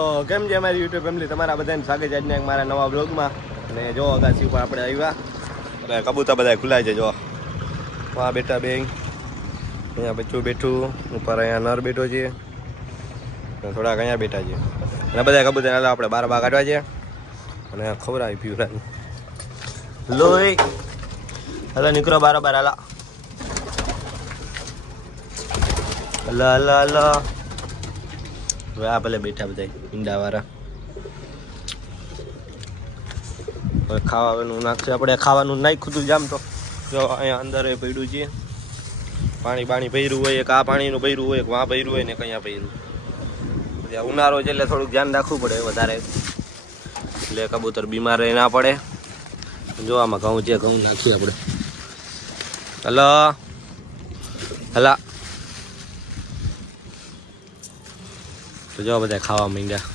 તો કેમ છે અમારી યુટ્યુબ ફેમિલી, તમારા બધાને સ્વાગત છે આજના મારા નવા બ્લોગમાં. અને જો અગાસી ઉપર આપણે આવ્યા અને કબૂતર બધા ખુલાય છે. જો આ બેઠા બે, અહીંયા બચ્ચું બેઠું, ઉપર અહીંયા નર બેઠો છે, થોડાક અહીંયા બેઠા છે અને બધા કબૂતર હાલ આપણે 12 કાઢવા છે અને ખવડાવી પીવડાવી લોહી. હલો નીકળો 12 હાલા, હલો હલો હલો. હવે આ ભલે બેઠા બધા ઈંડાવાળા. હવે ખાવાનું નાખશે, આપણે ખાવાનું નાખ્યું હતું જામ. તો જો અહીંયા અંદર એ પડ્યું છે પાણી ભર્યું હોય, એક આ પાણીનું ભર્યું હોય, એક વાં ભર્યું હોય ને કયા ભર્યું. ઉનાળો છે એટલે થોડુંક ધ્યાન રાખવું પડે વધારે, એટલે કબૂતર બીમાર ના પડે. જો આમાં ઘઉં છે, ઘઉં નાખીએ આપણે. હલો હલા. તો જો બધા ખાવા માંડ્યા.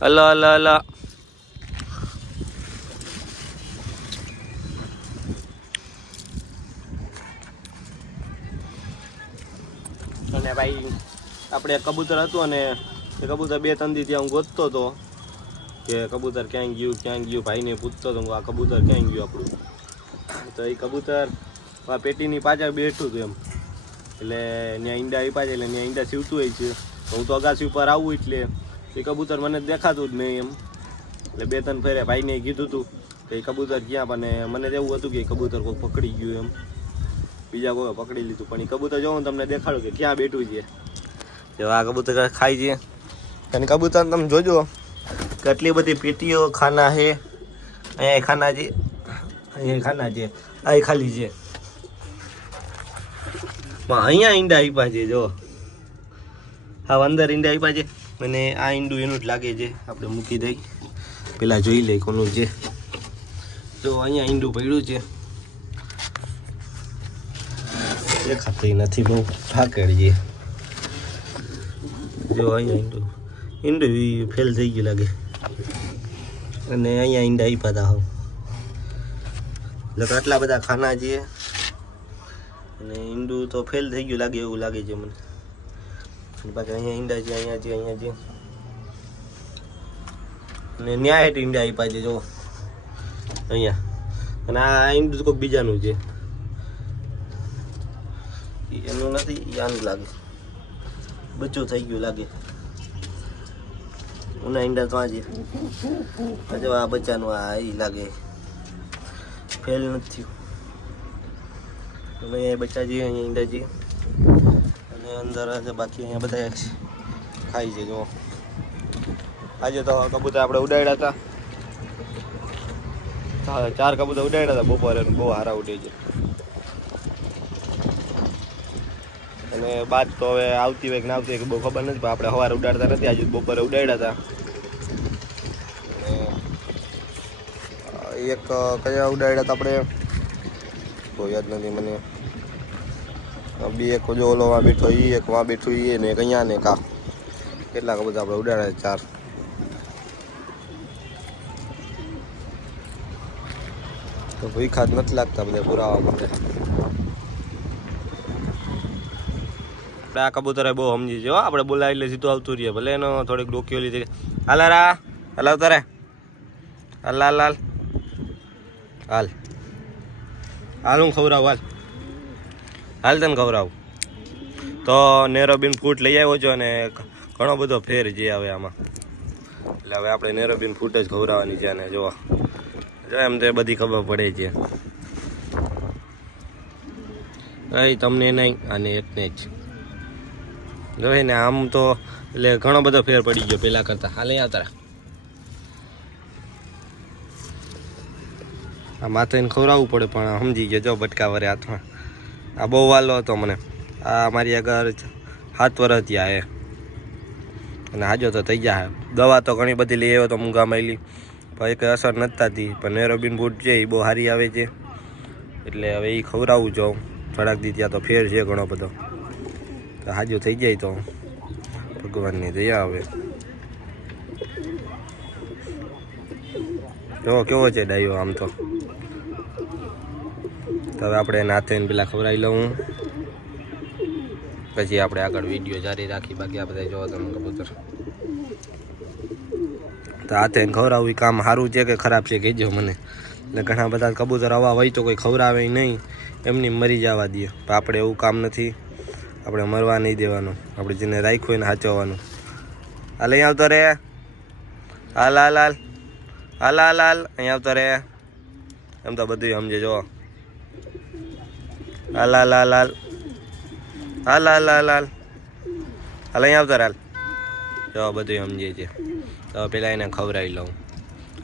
Hello hello hello. અને ભાઈ આપણે કબૂતર હતું અને એ કબૂતર 2-3 દી ત્યાં હું ગોતતો હતો કે કબૂતર ક્યાં ગયું. ભાઈને પૂછતો હતો આ કબૂતર ક્યાં ગયું આપણું. તો એ કબૂતર પેટીની પાછળ બેઠું હતું એમ, એટલે ત્યાં ઈંડા આપ્યા છે, એટલે ત્યાં ઈંડા સીવતું હોય છે. હું તો અગાસી ઉપર આવું એટલે એ કબૂતર મને દેખાતું જ નહીં એમ, એટલે 2-3 ફેરે ભાઈને કીધું હતું કે એ કબૂતર ક્યાં, પણ મને તો એવું હતું કે કબૂતર કોઈ પકડી ગયું એમ, બીજા કોઈ પકડી લીધું. પણ એ કબૂતર જો હું તમને દેખાડું કે ક્યાં બેઠું છે. જો આ કબૂતર ખાય છે અને કબૂતર તમે જોજો કેટલી બધી પેટીઓ ખાના છે. અહીંયા ખાના છે, અહીંયા ખાના છે, આ ખાલી છે. અહીંયા ઈંડા આપ્યા છે. જો હા અંદર ઈંડા આપ્યા છે અને આ ઈંડું એનું જ લાગે છે. આપણે મૂકી દઈ, પેલા જોઈ લઈ કોનું છે. તો અહીંયા ઈંડું પડ્યું છે, દેખાતું નથી બહુ ઠાકર છે. જો અહીંયા ઈંડું ફેલ થઈ ગયું લાગે અને અહીંયા ઈંડા આપ્યા હતા. એટલે આટલા બધા ખાના છે અને ઈંડું તો ફેલ થઈ ગયું લાગે એવું લાગે છે મને. બાકી અહીંયા ઈંડા છે, અહીંયા છે, અહીંયા છે અને ન્યાય હેઠ ઈંડા આપ્યા છે. જો અહીંયા, અને આ ઈંડું તો કોઈક બીજાનું છે, એનું નથી, આનું લાગે. બચ્ચું થઈ ગયું લાગે. ઉના ઈંડા તો આ છે, આ બચ્ચાનું આ એ લાગે ફેલ નથી થયું. અહીંયા બચ્ચા છે, અહીંયા ઈંડા છે અને અંદર છે. બાકી અહીંયા બધા ખાય છે. જો આજે તો કબૂતર આપણે ઉડાડ્યા હતા, 4 કબૂતર ઉડાડ્યા હતા બપોરે, બહુ સારા ઉડે છે. અને બાદ તો હવે આવતી હોય કે ના આવતી હોય કે બહુ ખબર નથી, પણ આપણે સવારે ઉડાડતા નથી, આજે બપોરે ઉડાડ્યા હતા. અને એક કયા ઉડાડ્યા હતા આપણે બહુ યાદ નથી મને. એક જો ઓલો વાં બેઠો એ, એક વાં બેઠું એ ને એક અહીંયા ને કા કેટલાક બધા આપણે ઉડાડ્યા 4. તો ભૂખા જ નથી લાગતા બધા પુરાવા માટે. આ કબૂતર બહુ સમજી છે, આપણે બોલાવી એટલે સીધું આવતું રહીએ, ભલે એનો થોડીક ડોકી ઓલી થઈ. હાલારા હલાવતા રે, હાલ હાલ હાલ હાલ હાલ, હું ખવડાવું, હાલ હાલ તને ખવડાવું. તો નેરોબીન ફૂટ લઈ આવ્યો છો અને ઘણો બધો ફેર છે હવે આમાં, એટલે હવે આપણે નેરોબીન ફૂટ જ ખવડાવવાની છે. અને જો એમ તો બધી ખબર પડે છે. તમને નહીં અને એકને જ જોઈ ને આમ તો, એટલે ઘણો બધો ફેર પડી ગયો પેલા કરતા. હાલ અહીંયા તારા આ માથે ખવડાવવું પડે, પણ સમજી ગયો. જો બટકા વરે હાથમાં, આ બહુ વાલો હતો મને. આ મારી આગળ 7 વર્ષ થયા એ, અને હાજો તો થઈ ગયા. દવા તો ઘણી બધી લઈ આવ્યો તો મૂંઘા માયલી, પણ કંઈ અસર નથી થતી. પણ નેરોબીન બૂટ છે એ બહુ સારી આવે છે, એટલે હવે એ ખવડાવવું જાઉં. થોડાક દી ત્યાં તો ફેર છે ઘણો બધો, તો હાજો થઈ જાય તો ભગવાનની દયા આવે. જો કેવો છે ડાયો આમ તો. હવે આપણે નાથે પેલા ખવડાવી લઉં. પછી આપણે આગળ વિડીયો જારી રાખી. બાકી આ બધા જોવો તમે કબૂતર તો હાથે ખવડાવવું કામ સારું છે કે ખરાબ છે કહેજો મને. એટલે ઘણા બધા કબૂતર આવા હોય તો કોઈ ખવડાવે નહીં, એમની મરી જવા દે. પણ આપણે એવું કામ નથી, આપણે મરવા નહીં દેવાનું. આપણે જેને રાખ્યું એને સાચવવાનું. હાલ અહીંયા આવતો રે, હાલ હાલ હાલ હાલ હાલ હાલ અહીંયા આવતો રે. એમ તો બધું સમજે જો. હાલ હાલ હાલ હાલ હાલ હાલ હાલ હાલ હાલ અહીંયા આવતો રે હાલ. જો બધું સમજે છે. તો પેલા એને ખવડાવી લઉં.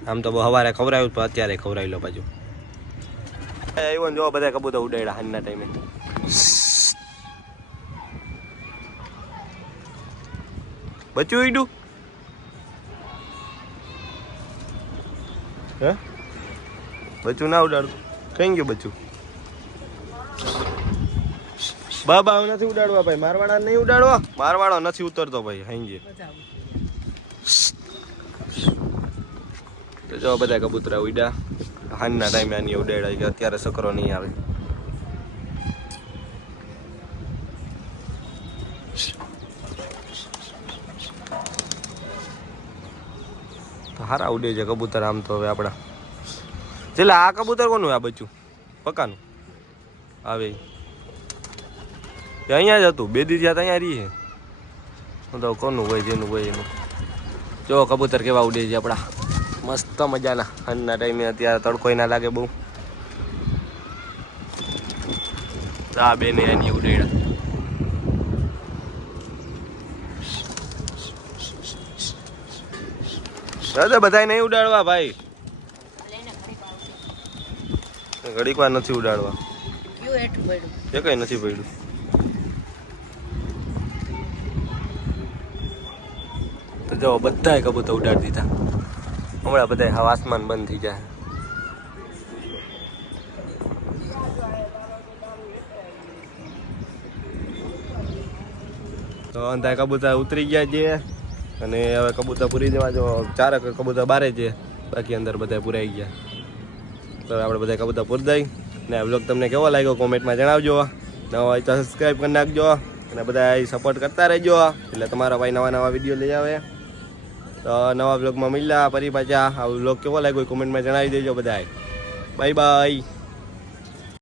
આમ તો બહુ સવારે ખવડાવ્યું પણ અત્યારે ખવડાવી લો પાછું. આવ્યો ને જો બધા કબૂતર ઉડાડ્યા હાલના ટાઈમે. બચ્યું ઈડું હે બચ્ચું ના ઉડાડતું. કઈ ગયું બચ્ચું? બાબા નથી ઉડાડવા ભાઈ, મારવાડા નહીં ઉડાડવા. મારવાડો નથી ઉતરતો ભાઈ. હાંજે તો જો બધા કબૂતરા ઉડ્યા હાનના ટાઈમે. આની ઉડાડ્યા કે અત્યારે સકરો નહીં આવે. હારા ઉડે છે કબૂતર આમ તો. હવે આપણા છેલ્લે આ કબૂતર કોનું? આ બચ્ચું પક્કાનું આવે અહીંયા જ હતું. બે દી ત્યાં અહીંયા રહી છે. હું તો કોનું હોય જેનું હોય એનું. જો કબૂતર કેવા ઉડે છે આપણા, મસ્ત મજાના. હાનના ટાઈમે અત્યારે તડકો ના લાગે બહુ. આ બેને એની ઉડેડા. દાદા બધા નહીં ઉડાડવા ભાઈ, ઘડીક વાર નથી ઉડાડવા. એ કઈ નથી પડ્યું. તો જો બધા કબૂતર ઉડાડી દીધા. હમણાં બધા હવે આસમાન બંધ થઈ જાય. તો અંધાર કબૂતર ઉતરી ગયા છે અને હવે કબૂતર પૂરી દેવા. જો 4 કબૂતર બારે છે, બાકી અંદર બધા પૂરાઈ ગયા. તો આપણે બધા કબૂતર પૂરી દઈ. ને આ બ્લોગ તમને કેવો લાગ્યો કોમેન્ટમાં જણાવજો. નવા હોય તો સબસ્ક્રાઈબ કરી નાખજો અને બધા સપોર્ટ કરતા રહેજો. એટલે તમારા ભાઈ નવા વિડીયો લઈ આવે. તો નવા બ્લોગમાં મળ્યા ફરી પાછા. આ બ્લોગ કેવો લાગ્યો કોમેન્ટમાં જણાવી દેજો બધાય. Bye bye.